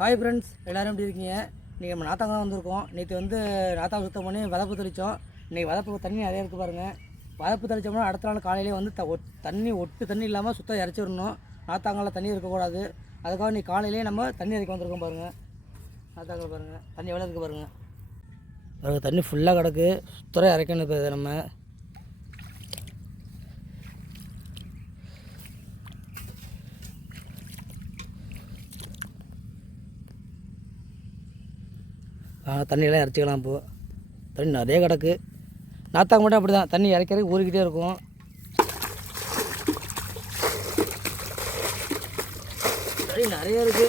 Hi friends, எல்லோரும் எப்படி இருக்கீங்க? இன்றைக்கி நம்ம நாத்தாங்க தான் வந்திருக்கோம். நேற்று வந்து நாத்தாங்க சுத்தம் பண்ணி வதப்பு தெளித்தோம். இன்றைக்கி வதப்பு தண்ணி நிறையா இருக்குது பாருங்கள். வதப்பு தெளித்தோம்னா அடுத்த நாள் காலையிலே வந்து தண்ணி தண்ணி இல்லாமல் சுத்தம் இறச்சி விடணும். நாத்தாங்களில் தண்ணி இருக்கக்கூடாது. அதுக்காக இன்றைக்கி காலையிலே நம்ம தண்ணி இறக்கி வந்திருக்கோம் பாருங்கள். நாத்தாங்க பாருங்கள், தண்ணி எவ்வளோ இருக்குது பாருங்கள். பாருங்கள், தண்ணி ஃபுல்லாக கிடக்கு. சுத்தமாக இறக்கணும். இப்போ நம்ம தண்ணியெல்லாம் இறச்சிக்கலாம். இப்போது தண்ணி நிறைய கிடக்கு. நாத்தாங்க மட்டும் அப்படி தான், தண்ணி இறக்கிறதுக்கு ஊறிக்கிட்டே இருக்கும். தண்ணி நிறைய இருக்குது.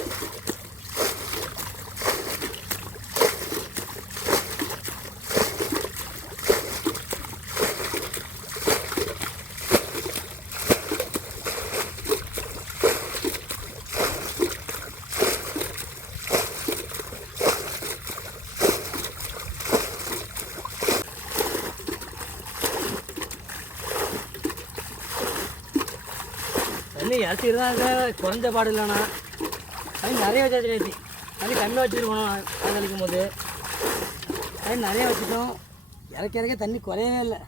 தண்ணி இறச்சிட்டு தான் இருக்க, குறைஞ்ச பாடு இல்லைண்ணா. தண்ணி நிறைய வச்சாச்சு. நேற்று தண்ணி கம்மியாக வச்சுருக்கணும். அது கழிக்கும் போது தண்ணி நிறைய வச்சுட்டோம். இறக்க தண்ணி குறையவே இல்லை.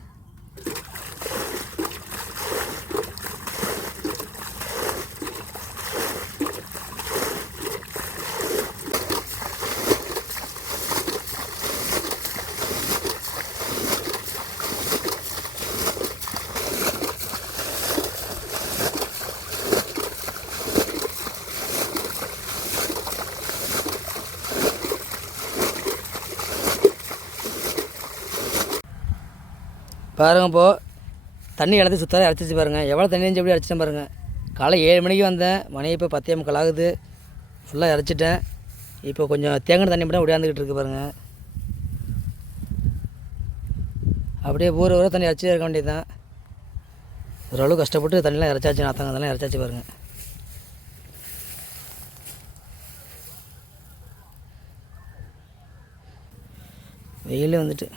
பாருங்கள், இப்போது தண்ணி எல்லாத்தையும் சுத்தமாக இறச்சிச்சு பாருங்கள். எவ்வளோ தண்ணி இருந்துச்சு எப்படி இறச்சிட்டேன் பாருங்கள். காலை 7 மணிக்கு வந்தேன், மணி இப்போ 10:45 ஆகுது. ஃபுல்லாக இறச்சிட்டேன். இப்போ கொஞ்சம் தேங்கின தண்ணி மட்டும் ஒடியாந்துக்கிட்டு இருக்குது பாருங்கள். அப்படியே ஊற தண்ணி இறச்சி இருக்க வேண்டியது தான். ஓரளவு கஷ்டப்பட்டு தண்ணிலாம் இறச்சாச்சு. நாத்தாங்க அதெல்லாம் இறச்சாச்சு பாருங்கள். வெயிலே வந்துட்டு